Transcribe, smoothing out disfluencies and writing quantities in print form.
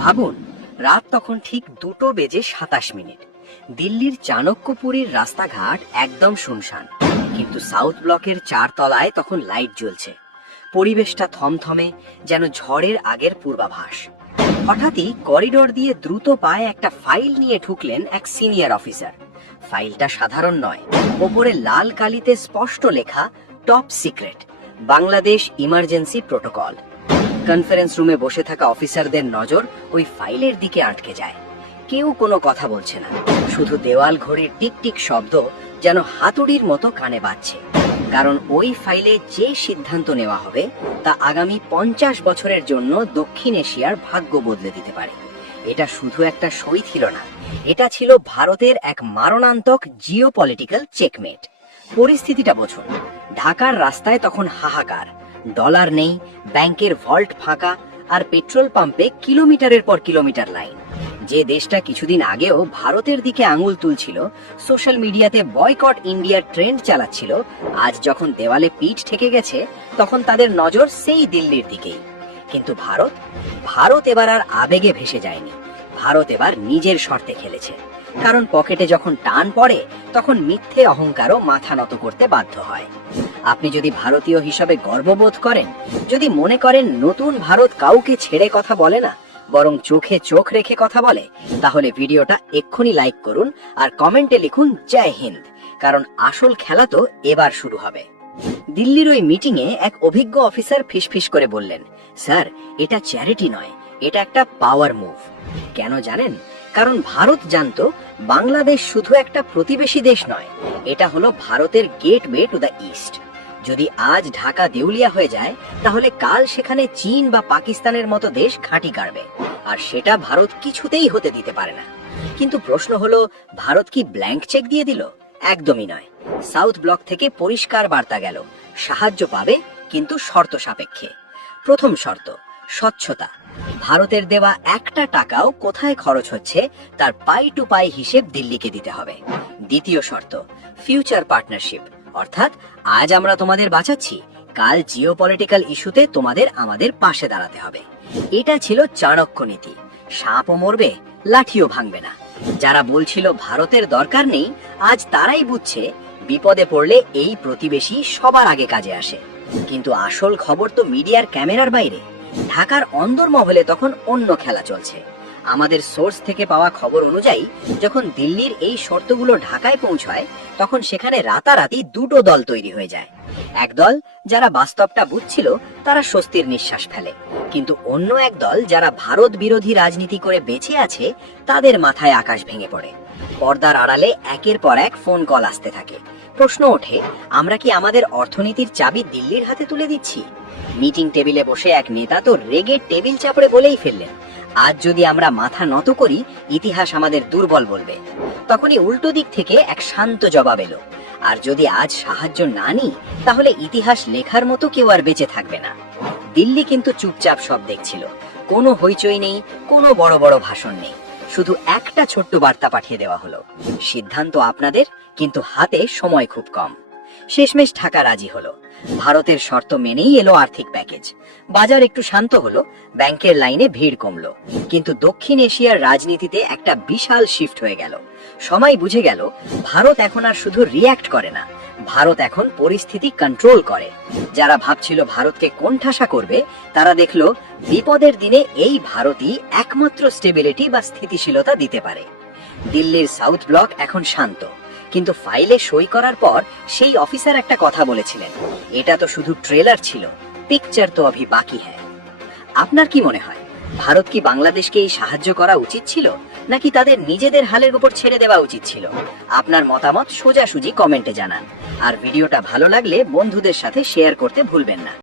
ভাবুন, রাত তখন ঠিক 2:27। দিল্লির চাণক্যপুরীর রাস্তাঘাট একদম শুনশান, কিন্তু সাউথ ব্লকের 4 তলায় তখন লাইট জ্বলছে। পরিবেশটা থমথমে, যেন ঝড়ের আগের পূর্বাভাস। হঠাৎই করিডোর দিয়ে দ্রুত পায়ে একটা ফাইল নিয়ে ঢুকলেন এক সিনিয়র অফিসার। ফাইলটা সাধারণ নয়, ওপরে লাল কালিতে স্পষ্ট লেখা top secret, Bangladesh emergency protocol. Conference রুমে বসে থাকা অফিসারদের নজর ওই ফাইলের দিকে আটকে যায়। কেউ কোনো কথা বলছে না, শুধু দেওয়াল ঘড়ির টিকটিক শব্দ যেন হাতুড়ির মতো কানে বাজছে। কারণ ওই ফাইলে যে সিদ্ধান্ত নেওয়া হবে তা আগামী 50 বছরের জন্য দক্ষিণ এশিয়ার ভাগ্য বদলে দিতে পারে। এটা শুধু একটা সই ছিল না, এটা ছিল ভারতের এক মারণান্তক জিওপলিটিক্যাল চেকমেট। পরিস্থিতিটা বোঝুন। ঢাকার রাস্তায় তখন হাহাকার, ডলার নেই, ব্যাংকের ভল্ট ফাঁকা, আর পেট্রোল পাম্পে কিলোমিটারের পর কিলোমিটার লাইন। যে দেশটা কিছুদিন আগেও ভারতের দিকে আঙুল তুলছিল, সোশ্যাল মিডিয়াতে বয়কট ইন্ডিয়ার ট্রেন্ড চালাচ্ছিল, আজ যখন দেওয়ালে পিঠ ঠেকে গেছে, তখন তাদের নজর সেই দিল্লির দিকেই। কিন্তু ভারত এবার আর আবেগে ভেসে যায়নি। ভারত এবার নিজের শর্তে খেলেছে। কারণ পকেটে যখন টান পড়ে, তখন মিথ্যে অহংকারও মাথা নত করতে বাধ্য হয়। আপনি যদি ভারতীয় হিসাবে গর্ববোধ করেন, যদি মনে করেন নতুন ভারত কাউকে ছেড়ে কথা বলে না, বরং চোখে চোখ রেখে কথা বলে, তাহলে ভিডিওটা এক্ষুনি লাইক করুন আর কমেন্টে লিখুন জয় হিন্দ। কারণ আসল খেলা তো এবার শুরু হবে। দিল্লির ওই মিটিংয়ে এক অভিজ্ঞ অফিসার ফিসফিস করে বললেন, স্যার, এটা চ্যারিটি নয়, এটা একটা পাওয়ার মুভ। কেন জানেন? কারণ ভারত জানতো বাংলাদেশ শুধু একটা প্রতিবেশী দেশ নয়, এটা হলো ভারতের গেটওয়ে টু দ্য ইস্ট। যদি আজ ঢাকা দেউলিয়া হয়ে যায়, তাহলে কাল সেখানে চীন বা পাকিস্তানের মতো দেশ ঘাঁটি কাড়বে, আর সেটা ভারত কিছুতেই হতে দিতে পারে না। কিন্তু প্রশ্ন হলো, ভারত কি ব্ল্যাঙ্ক চেক দিয়ে দিল? একদমই নয়। সাউথ ব্লক থেকে পরিষ্কার বার্তা গেল, সাহায্য পাবে, কিন্তু শর্ত সাপেক্ষে। প্রথম শর্ত, স্বচ্ছতা। ভারতের দেওয়া একটা টাকাও কোথায় খরচ হচ্ছে তার পাই টু পাই হিসেব দিল্লিকে দিতে হবে। দ্বিতীয় শর্ত, ফিউচার পার্টনারশিপ, অর্থাৎ আজ আমরা তোমাদের বাঁচাচ্ছি, কাল জিওপলিটিক্যাল ইস্যুতে তোমাদের আমাদের পাশে দাঁড়াতে হবে। এটা ছিল চাণক্য নীতি, সাপও মরবে, লাঠিও ভাঙবে না। যারা বলছিল ভারতের দরকার নেই, আজ তারাই বুঝছে বিপদে পড়লে এই প্রতিবেশী সবার আগে কাজে আসে। কিন্তু আসল খবর তো মিডিয়ার ক্যামেরার বাইরে। ঢাকার অন্দরমহলে তখন অন্য খেলা চলছে। আমাদের সোর্স থেকে পাওয়া খবর অনুযায়ী, যখন দিল্লির এই শর্তগুলো ঢাকায় পৌঁছায়, তখন সেখানে রাতারাতি দুটো দল তৈরি হয়ে যায়। এক দল যারা বাস্তবটা বুঝছিল, তারা স্বস্তির নিঃশ্বাস ফেলে, কিন্তু অন্য এক দল যারা ভারত বিরোধী রাজনীতি করে বেঁচে আছে, তাদের মাথায় আকাশ ভেঙে পড়ে। পর্দার আড়ালে একের পর এক ফোন কল আসতে থাকে। প্রশ্ন ওঠে, আমরা কি আমাদের অর্থনীতির চাবি দিল্লির হাতে তুলে দিচ্ছি? মিটিং টেবিলে বসে এক নেতা তো রেগে টেবিল চাপড়ে বলেই ফেললেন, আজ যদি আমরা মাথা নত করি, ইতিহাস আমাদের দুর্বল বলবে। তখনই উল্টো দিক থেকে এক শান্ত জবাব এলো, আর যদি আজ সাহায্য না নিই, তাহলে ইতিহাস লেখার মতো কেউ আর বেঁচে থাকবে না। দিল্লি কিন্তু চুপচাপ সব দেখছিল। কোনো হইচই নেই, কোনো বড় বড় ভাষণ নেই, শুধু একটা ছোট্ট বার্তা পাঠিয়ে দেওয়া হলো, সিদ্ধান্ত আপনাদের, কিন্তু হাতে সময় খুব কম। শেষমেশ ঢাকা রাজি হলো। ভারতের শর্ত মেনেই এলো আর্থিক প্যাকেজ। বাজার একটু শান্ত হলো, ব্যাংকের লাইনে ভিড় কমলো। কিন্তু দক্ষিণ এশিয়ার রাজনীতিতে একটা বিশাল শিফট হয়ে গেল। সময় বুঝে গেল, ভারত এখন আর শুধু রিয়্যাক্ট করে না, ভারত এখন পরিস্থিতি কন্ট্রোল করে। যারা ভাবছিল ভারতকে কোণঠাসা করবে, তারা দেখলো বিপদের দিনে এই ভারতই একমাত্র স্টেবিলিটি বা স্থিতিশীলতা দিতে পারে। দিল্লির সাউথ ব্লক এখন শান্ত, কিন্তু ফাইলে সই করার পর সেই অফিসার একটা কথা বলেছিলেন, এটা তো শুধু ট্রেলার ছিল, পিকচার তো অভি বাকি হ্যায়। আপনার কি মনে হয়, ভারত কি বাংলাদেশকে এই সাহায্য করা উচিত ছিল, নাকি তাদের নিজেদের হালের উপর ছেড়ে দেওয়া উচিত ছিল? আপনার মতামত সোজাসুজি কমেন্টে জানান। আর ভিডিওটা ভালো লাগলে বন্ধুদের সাথে শেয়ার করতে ভুলবেন না।